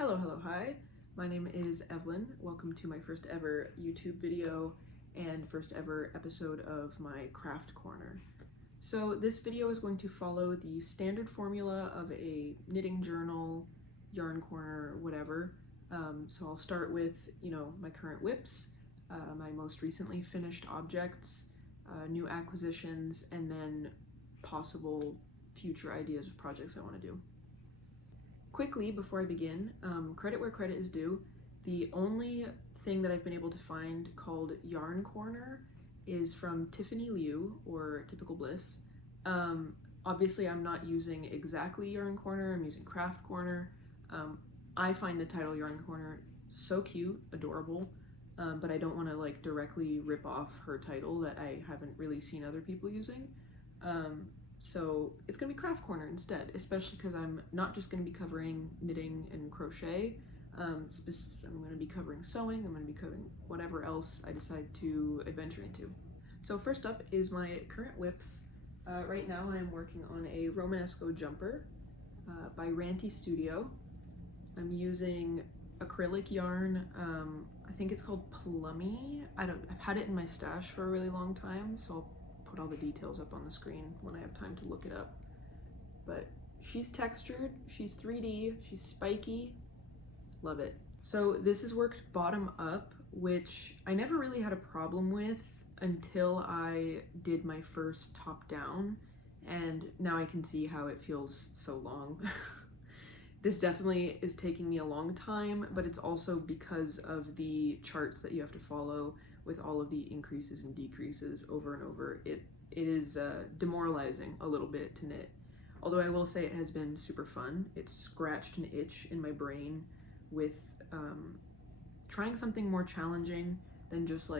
Hi. My name is Evelyn. Welcome to my first ever YouTube video and first ever episode of my craft corner. So this video is going to follow the standard formula of a knitting journal, yarn corner, whatever. So I'll start with, my current whips, my most recently finished objects, new acquisitions, and then possible future ideas of projects I want to do. Quickly, before I begin, credit where credit is due. The only thing that I've been able to find called Yarn Corner is from Tiffany Liu, or Typical Bliss. Obviously, I'm not using exactly Yarn Corner, I'm using Craft Corner. I find the title Yarn Corner so cute, adorable, but I don't want to directly rip off her title that I haven't really seen other people using. So it's going to be Craft Corner instead, especially because I'm not just going to be covering knitting and crochet. I'm going to be covering sewing, I'm going to be covering whatever else I decide to adventure into. So first up is my current whips. Right now I'm working on a Romanesco jumper by Ranty Studio. I'm using acrylic yarn. I think it's called Plummy. I've had it in my stash for a really long time, so I'll put all the details up on the screen when I have time to look it up. But she's textured, she's 3D, she's spiky, love it. So this is worked bottom up, which I never really had a problem with until I did my first top down, and now I can see how it feels so long. This definitely is taking me a long time, but it's also because of the charts that you have to follow with all of the increases and decreases over and over. It is demoralizing a little bit to knit. Although I will say it has been super fun. It's scratched an itch in my brain with trying something more challenging than just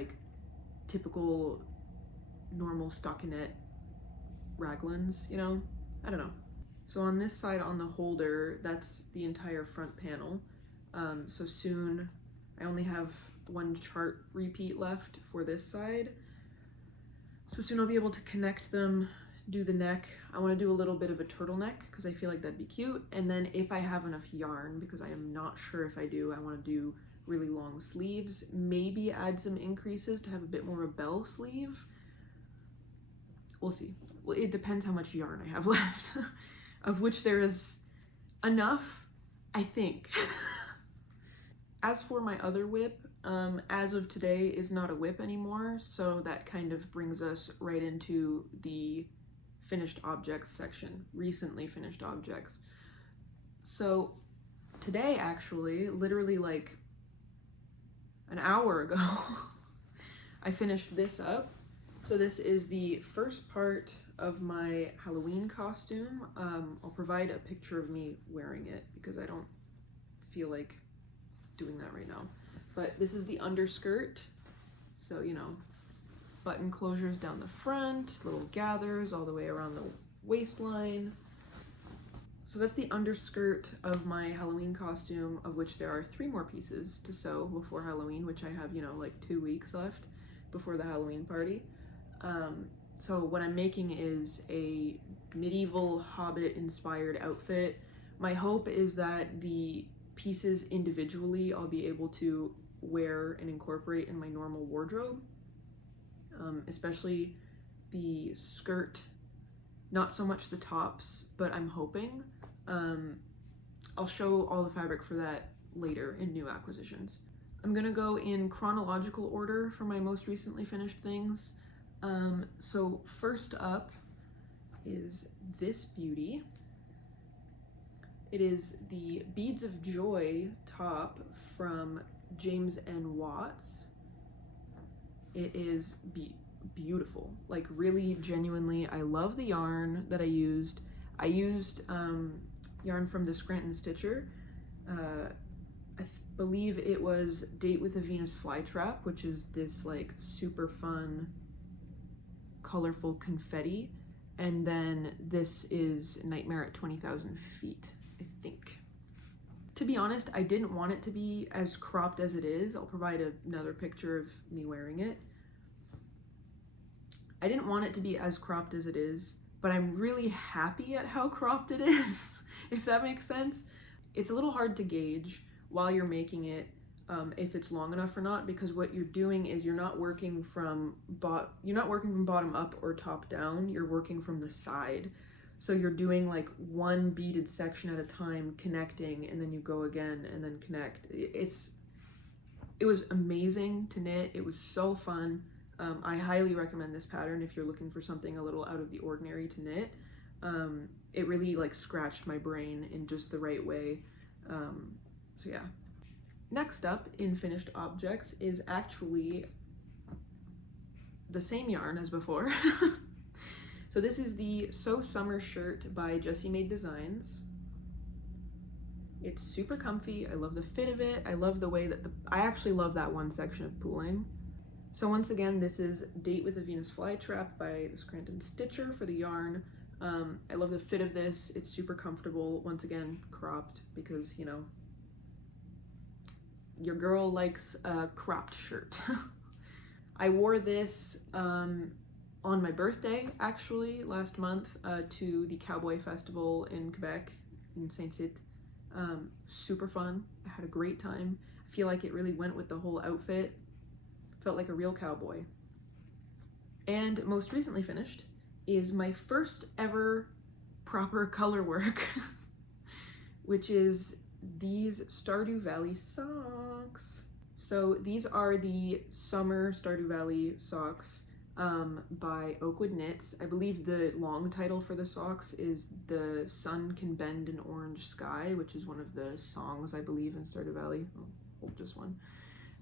typical normal stockinette raglans, I don't know. So on this side on the holder, that's the entire front panel. So soon I only have one chart repeat left for this side. So soon I'll be able to connect them, do the neck. I want to do a little bit of a turtleneck because I feel like that'd be cute. And then if I have enough yarn, because I am not sure if I do, I want to do really long sleeves, maybe add some increases to have a bit more of a bell sleeve. We'll see. Well, it depends how much yarn I have left, of which there is enough, I think. As for my other whip, as of today is not a whip anymore, so that kind of brings us right into the finished objects section, recently finished objects. So today, actually, literally an hour ago, I finished this up. So this is the first part of my Halloween costume. I'll provide a picture of me wearing it because I don't feel like doing that right now. But this is the underskirt. So, button closures down the front, little gathers all the way around the waistline. So that's the underskirt of my Halloween costume, of which there are 3 more pieces to sew before Halloween, which I have, 2 weeks left before the Halloween party. So what I'm making is a medieval Hobbit inspired outfit. My hope is that the pieces individually I'll be able to wear and incorporate in my normal wardrobe, especially the skirt, not so much the tops, but I'm hoping. I'll show all the fabric for that later in new acquisitions. I'm gonna go in chronological order for my most recently finished things. So first up is this beauty. It is the Beads of Joy top from James N. Watts. It is beautiful, really genuinely. I love the yarn that I used. I used yarn from the Scranton Stitcher. I believe it was Date with a Venus Flytrap, which is this super fun, colorful confetti. And then this is Nightmare at 20,000 Feet, I think. To be honest, I didn't want it to be as cropped as it is. I'll provide another picture of me wearing it. I didn't want it to be as cropped as it is, but I'm really happy at how cropped it is, if that makes sense. it's a little hard to gauge while you're making it if it's long enough or not, because what you're doing is you're not working from bottom up or top down, you're working from the side. So you're doing like one beaded section at a time, connecting, and then you go again and then connect. It was amazing to knit. It was so fun. I highly recommend this pattern if you're looking for something a little out of the ordinary to knit. It really like scratched my brain in just the right way. So yeah. Next up in finished objects is actually the same yarn as before. So this is the So Summer shirt by Jessie Made Designs. It's super comfy. I love the fit of it. I love the way that I actually love that one section of pooling. So once again, this is Date with a Venus Flytrap by the Scranton Stitcher for the yarn. I love the fit of this. It's super comfortable. Once again, cropped because, you know, your girl likes a cropped shirt. I wore this on my birthday, actually, last month to the Cowboy Festival in Quebec, in Saint-Cyt. Super fun. I had a great time. I feel like it really went with the whole outfit. Felt like a real cowboy. And most recently finished is my first ever proper color work, which is these Stardew Valley socks. So these are the summer Stardew Valley socks by Oakwood Knits. I believe the long title for the socks is The Sun Can Bend an Orange Sky, which is one of the songs, I believe, in Stardew Valley. I'll hold just one.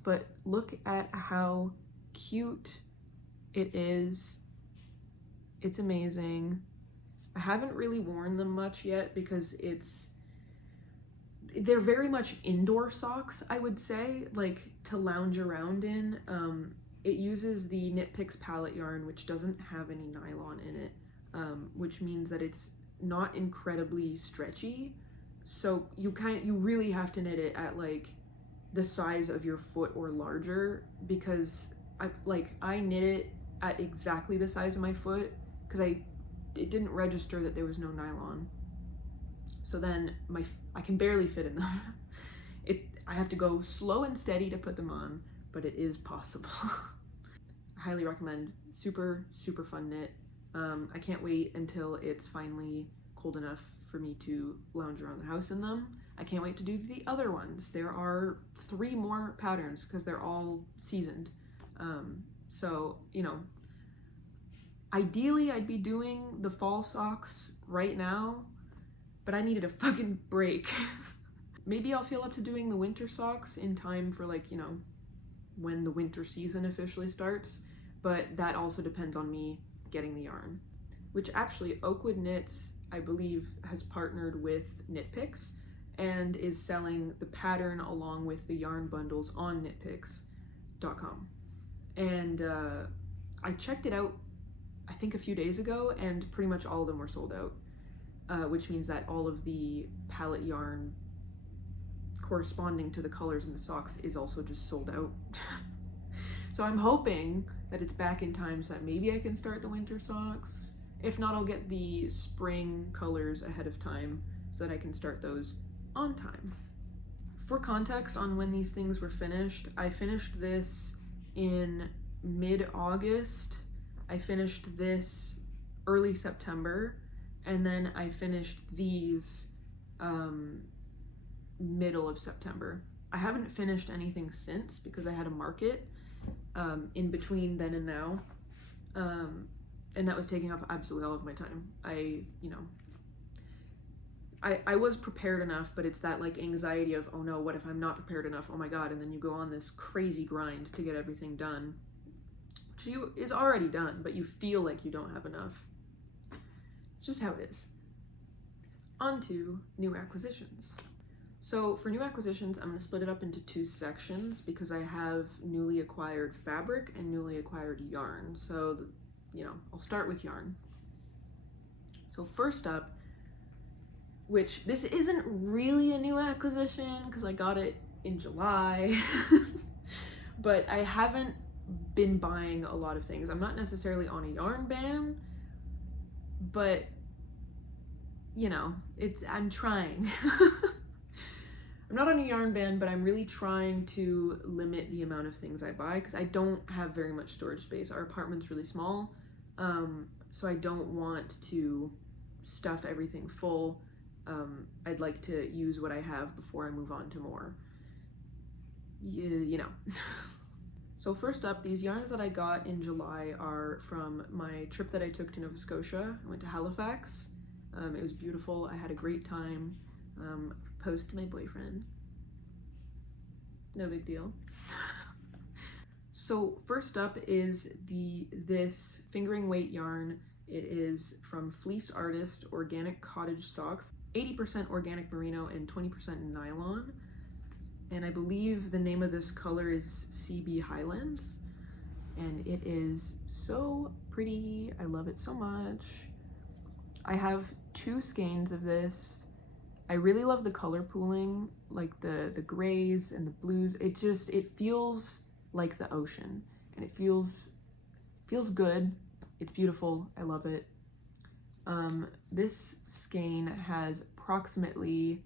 But look at how cute it is. It's amazing. I haven't really worn them much yet because they're very much indoor socks, I would say, like to lounge around in. It uses the Knit Picks palette yarn, which doesn't have any nylon in it, which means that it's not incredibly stretchy. So you really have to knit it at like the size of your foot or larger, because I knit it at exactly the size of my foot because it didn't register that there was no nylon. So then I can barely fit in them. I have to go slow and steady to put them on, but it is possible. I highly recommend. Super, super fun knit. I can't wait until it's finally cold enough for me to lounge around the house in them. I can't wait to do the other ones. There are 3 more patterns because they're all seasoned. So, you know, ideally I'd be doing the fall socks right now, but I needed a fucking break. Maybe I'll feel up to doing the winter socks in time for, like, you know, when the winter season officially starts, but that also depends on me getting the yarn. Which actually, Oakwood Knits, I believe, has partnered with Knit Picks and is selling the pattern along with the yarn bundles on knitpicks.com. And I checked it out, I think a few days ago, and pretty much all of them were sold out, which means that all of the palette yarn corresponding to the colors in the socks is also just sold out. So I'm hoping that it's back in time so that maybe I can start the winter socks. If not, I'll get the spring colors ahead of time so that I can start those on time. For context on when these things were finished, I finished this in mid-August. I finished this early September, and then I finished these middle of September. I haven't finished anything since because I had a market in between then and now, and that was taking up absolutely all of my time. I was prepared enough, but it's that like anxiety of, oh no, what if I'm not prepared enough? Oh my god, and then you go on this crazy grind to get everything done, which is already done, but you feel like you don't have enough. It's just how it is. On to new acquisitions. So for new acquisitions, I'm going to split it up into 2 sections because I have newly acquired fabric and newly acquired yarn. So, I'll start with yarn. So first up, which this isn't really a new acquisition because I got it in July, but I haven't been buying a lot of things. I'm not necessarily on a yarn ban, but I'm trying. I'm not on a yarn ban, but I'm really trying to limit the amount of things I buy because I don't have very much storage space. Our apartment's really small, so I don't want to stuff everything full. I'd like to use what I have before I move on to more. You know. So first up, these yarns that I got in July are from my trip that I took to Nova Scotia. I went to Halifax. It was beautiful. I had a great time. Post to my boyfriend. No big deal. So first up is this fingering weight yarn. It is from Fleece Artist Organic Cottage Socks, 80% organic merino and 20% nylon. And I believe the name of this color is CB Highlands. And it is so pretty. I love it so much. I have 2 skeins of this. I really love the color pooling, like the grays and the blues. It feels like the ocean, and it feels good. It's beautiful. I love it. This skein has approximately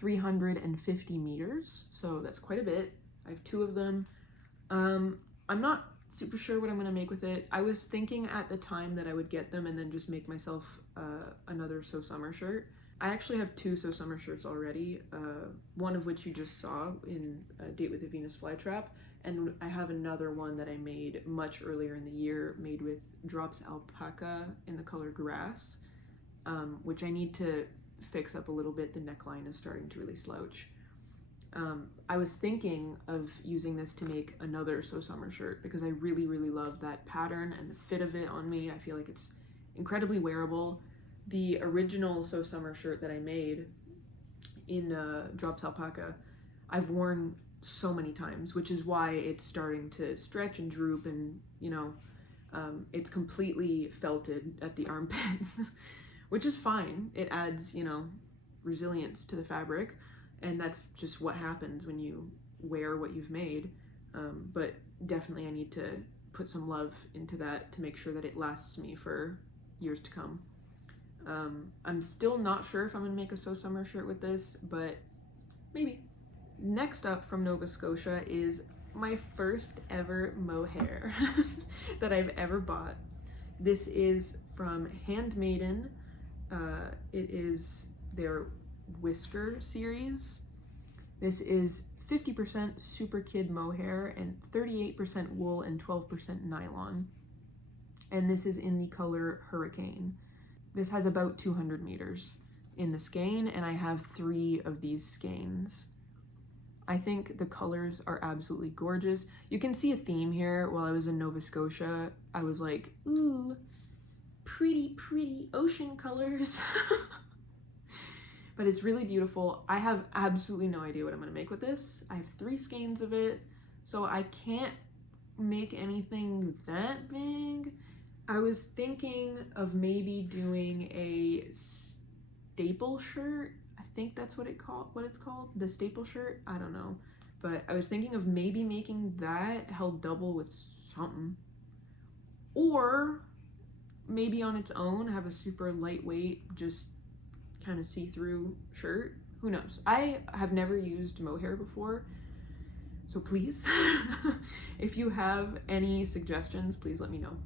350 meters, so that's quite a bit. I have 2 of them. I'm not super sure what I'm gonna make with it. I was thinking at the time that I would get them and then just make myself another So Summer shirt. I actually have 2 So Summer shirts already, one of which you just saw in Date with the Venus Flytrap, and I have another one that I made much earlier in the year, made with Drops Alpaca in the color Grass, which I need to fix up a little bit. The neckline is starting to really slouch. I was thinking of using this to make another So Summer shirt because I really, really love that pattern and the fit of it on me. I feel like it's incredibly wearable. The original So Summer shirt that I made in Drops Alpaca, I've worn so many times, which is why it's starting to stretch and droop, and you know, it's completely felted at the armpits, which is fine. It adds, you know, resilience to the fabric, and that's just what happens when you wear what you've made. But definitely I need to put some love into that to make sure that it lasts me for years to come. I'm still not sure if I'm gonna make a So Summer shirt with this, but maybe. Next up from Nova Scotia is my first ever mohair that I've ever bought. This is from Handmaiden. It is their Whisker series. This is 50% Super Kid mohair and 38% wool and 12% nylon. And this is in the color Hurricane. This has about 200 meters in the skein, and I have 3 of these skeins. I think the colors are absolutely gorgeous. You can see a theme here. While I was in Nova Scotia, I was like, ooh, pretty, pretty ocean colors. But it's really beautiful. I have absolutely no idea what I'm gonna make with this. I have 3 skeins of it, so I can't make anything that big. I was thinking of maybe doing a staple shirt. I think that's what it's called, the staple shirt. I don't know, but I was thinking of maybe making that held double with something, or maybe on its own have a super lightweight, just kind of see-through shirt. Who knows? I have never used mohair before, so please, if you have any suggestions, please let me know.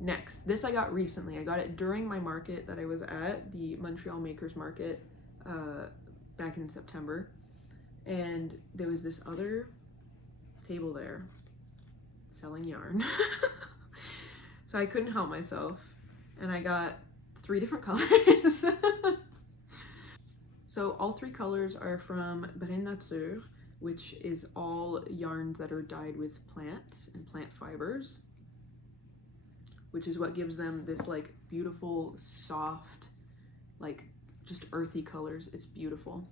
Next, this I got recently. I got it during my market that I was at, the Montreal Makers Market, back in September. And there was this other table there selling yarn. So I couldn't help myself. And I got 3 different colors. So all 3 colors are from Brin Nature, which is all yarns that are dyed with plants and plant fibers, which is what gives them this like beautiful, soft, like just earthy colors. It's beautiful.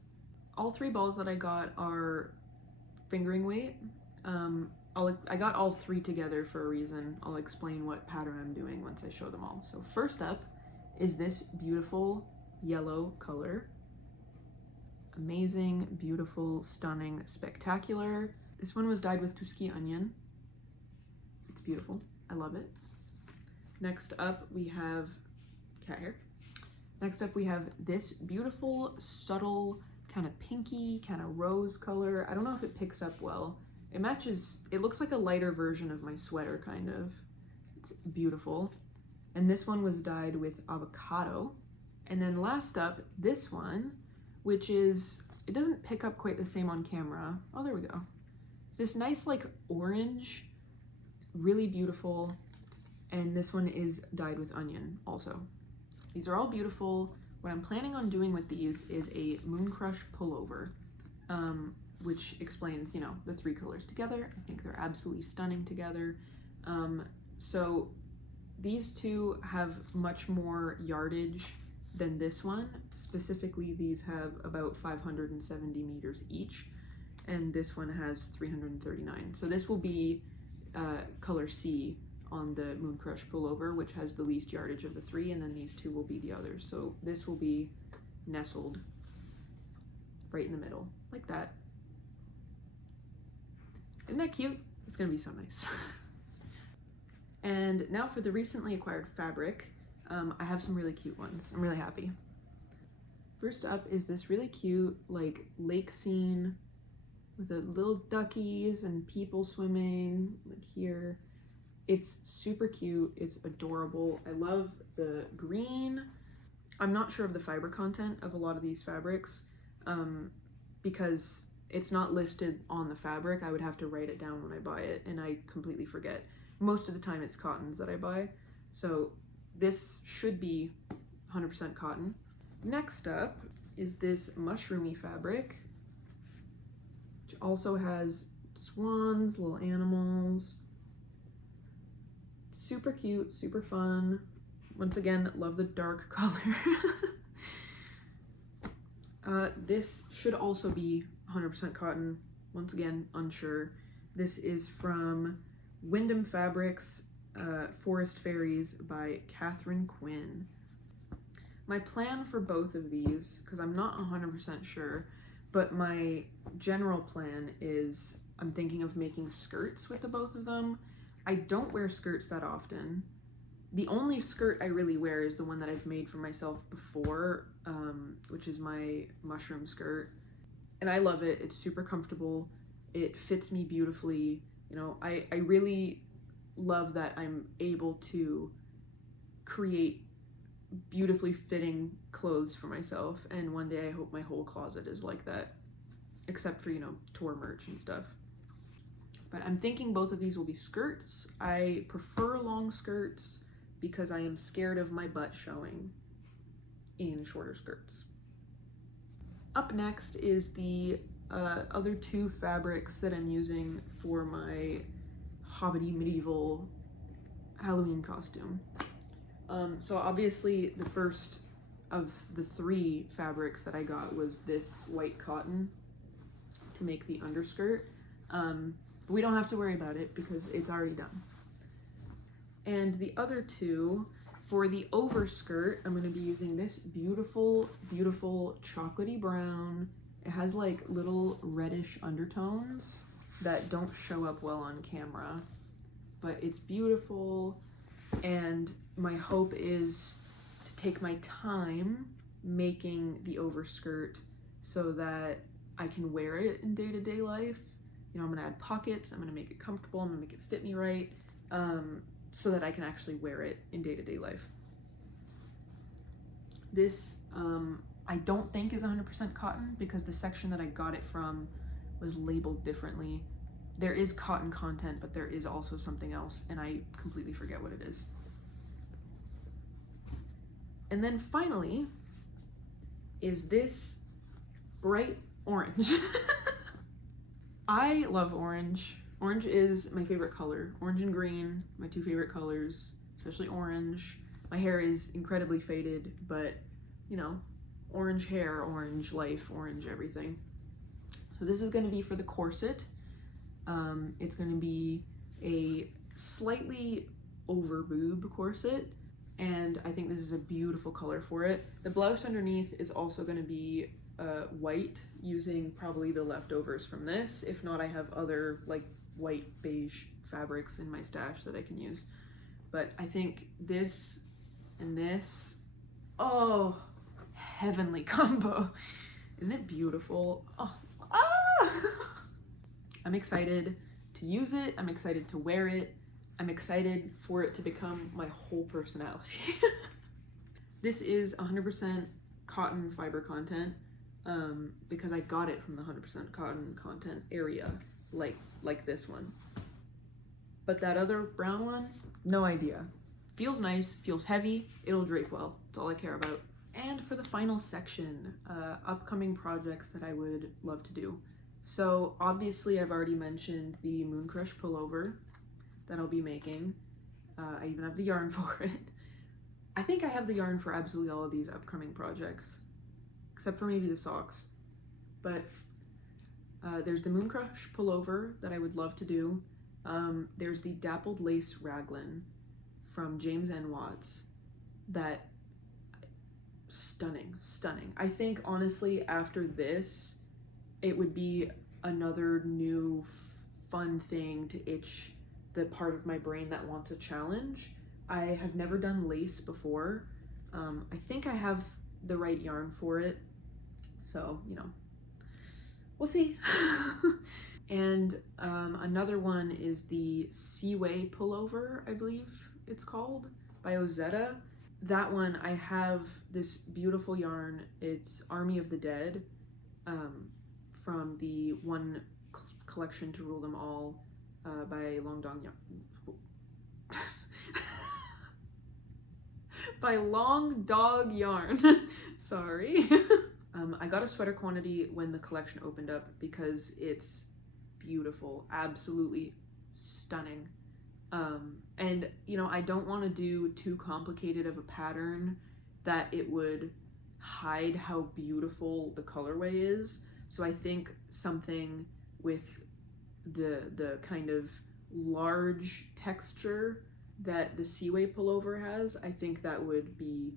All 3 balls that I got are fingering weight. I got all 3 together for a reason. I'll explain what pattern I'm doing once I show them all. So first up is this beautiful yellow color. Amazing, beautiful, stunning, spectacular. This one was dyed with Tusky onion. It's beautiful. I love it. Next up, we have cat hair. Next up we have this beautiful, subtle, kind of pinky, kind of rose color. I don't know if it picks up well. It matches, it looks like a lighter version of my sweater, kind of. It's beautiful. And this one was dyed with avocado. And then last up, this one, which is, it doesn't pick up quite the same on camera. Oh, there we go. It's this nice like orange, really beautiful. And this one is dyed with onion also. These are all beautiful. What I'm planning on doing with these is a Moon Crush pullover, which explains, you know, the three colors together. I think they're absolutely stunning together. So these two have much more yardage than this one. Specifically, these have about 570 meters each, and this one has 339. So this will be color C on the Moon Crush pullover, which has the least yardage of the three, and then these two will be the others. So this will be nestled right in the middle, like that. Isn't that cute? It's gonna be so nice. And now for the recently acquired fabric. I have some really cute ones. I'm really happy. First up is this really cute like lake scene with the little duckies and people swimming like here. It's super cute, it's adorable. I love the green. I'm not sure of the fiber content of a lot of these fabrics because it's not listed on the fabric. I would have to write it down when I buy it, and I completely forget. Most of the time it's cottons that I buy, so this should be 100% cotton. Next up is this mushroomy fabric, which also has swans, little animals. Super cute, super fun. Once again, love the dark color. This should also be 100% cotton. Once again, unsure. This is from Wyndham Fabrics, Forest Fairies by Catherine Quinn. My plan for both of these, because I'm not 100% sure, but my general plan is I'm thinking of making skirts with the both of them. I don't wear skirts that often. The only skirt I really wear is the one that I've made for myself before, which is my mushroom skirt. And I love it. It's super comfortable. It fits me beautifully. You know, I really love that I'm able to create beautifully fitting clothes for myself, and one day I hope my whole closet is like that, except for, you know, tour merch and stuff. But I'm thinking both of these will be skirts. I prefer long skirts because I am scared of my butt showing in shorter skirts. Up next is the other two fabrics that I'm using for my hobbity medieval Halloween costume. So obviously the first of the three fabrics that I got was this white cotton to make the underskirt. But we don't have to worry about it because it's already done. And the other two, for the overskirt, I'm going to be using this beautiful, beautiful chocolatey brown. It has like little reddish undertones that don't show up well on camera, but it's beautiful. And my hope is to take my time making the overskirt so that I can wear it in day-to-day life. You know, I'm gonna add pockets, I'm gonna make it comfortable, I'm gonna make it fit me right, so that I can actually wear it in day-to-day life. This, I don't think is 100% cotton because the section that I got it from was labeled differently. There is cotton content, but there is also something else, and I completely forget what it is. And then finally is this bright orange. I love orange. Orange is my favorite color. Orange and green, my two favorite colors, especially orange. My hair is incredibly faded, but you know, orange hair, orange life, orange everything. So this is going to be for the corset. It's going to be a slightly over boob corset, and I think this is a beautiful color for it. The blouse underneath is also going to be white, using probably the leftovers from this. If not, I have other like white beige fabrics in my stash that I can use. But I think this and this, oh, heavenly combo. Isn't it beautiful? Oh, ah! I'm excited to use it. I'm excited to wear it. I'm excited for it to become my whole personality. This is 100% cotton fiber content because I got it from the 100% cotton content area, like this one. But that other brown one, no idea. Feels nice, feels heavy, it'll drape well. That's all I care about. And for the final section, upcoming projects that I would love to do. So obviously I've already mentioned the Moon Crush pullover that I'll be making. I even have the yarn for it. I think I have the yarn for absolutely all of these upcoming projects, except for maybe the socks. But there's the Moon Crush pullover that I would love to do. There's the dappled lace raglan from James N. Watts. That stunning. I think honestly after this, it would be another new fun thing to itch the part of my brain that wants a challenge. I have never done lace before. I think I have the right yarn for it, so you know, we'll see. And another one is the Seaway pullover, I believe it's called, by Ozetta. That one, I have this beautiful yarn. It's Army of the Dead, from the One Collection to Rule Them All by Long Dong by Long Dog Yarn. Sorry. I got a sweater quantity when the collection opened up because it's beautiful, absolutely stunning. And you know, I don't want to do too complicated of a pattern that it would hide how beautiful the colorway is. So I think something with the kind of large texture that the Seaway pullover has, I think that would be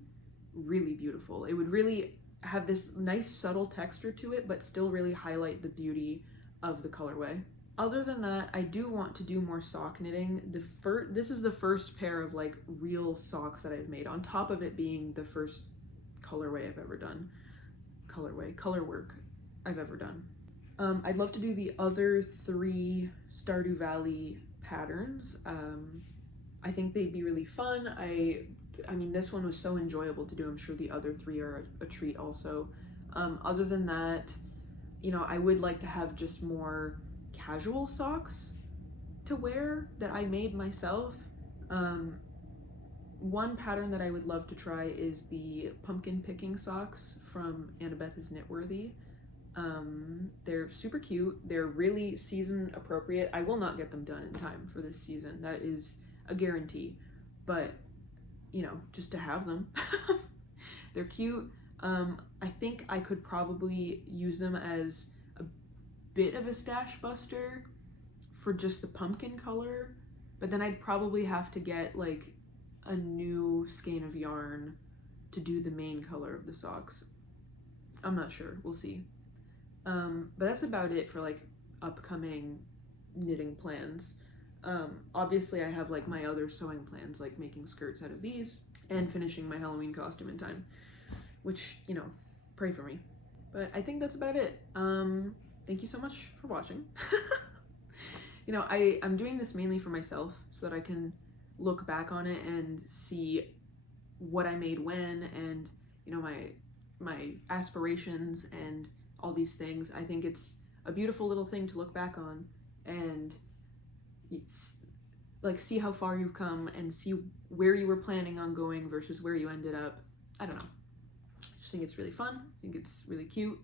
really beautiful. It would really have this nice subtle texture to it, but still really highlight the beauty of the colorway. Other than that, I do want to do more sock knitting. This is the first pair of like real socks that I've made, on top of it being the first colorway I've ever done. Color work I've ever done. I'd love to do the other 3 Stardew Valley patterns. I think they'd be really fun. I mean, this one was so enjoyable to do. I'm sure the other 3 are a treat also. Other than that, you know, I would like to have just more casual socks to wear that I made myself. One pattern that I would love to try is the pumpkin picking socks from Annabeth is Knitworthy. They're super cute. They're really season appropriate. I will not get them done in time for this season. That is a guarantee. But, you know, just to have them. They're cute. I think I could probably use them as a bit of a stash buster for just the pumpkin color, but then I'd probably have to get like a new skein of yarn to do the main color of the socks. I'm not sure, we'll see. But that's about it for like upcoming knitting plans. Obviously I have like my other sewing plans, like making skirts out of these and finishing my Halloween costume in time, which, you know, pray for me. But I think that's about it. Thank you so much for watching. You know, I'm doing this mainly for myself so that I can look back on it and see what I made when, and, you know, my aspirations and all these things. I think it's a beautiful little thing to look back on and like see how far you've come and see where you were planning on going versus where you ended up. I don't know. I just think it's really fun. I think it's really cute.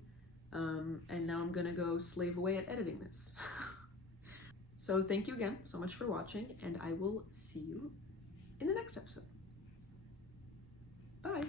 And now I'm gonna go slave away at editing this. So thank you again so much for watching, and I will see you in the next episode. Bye.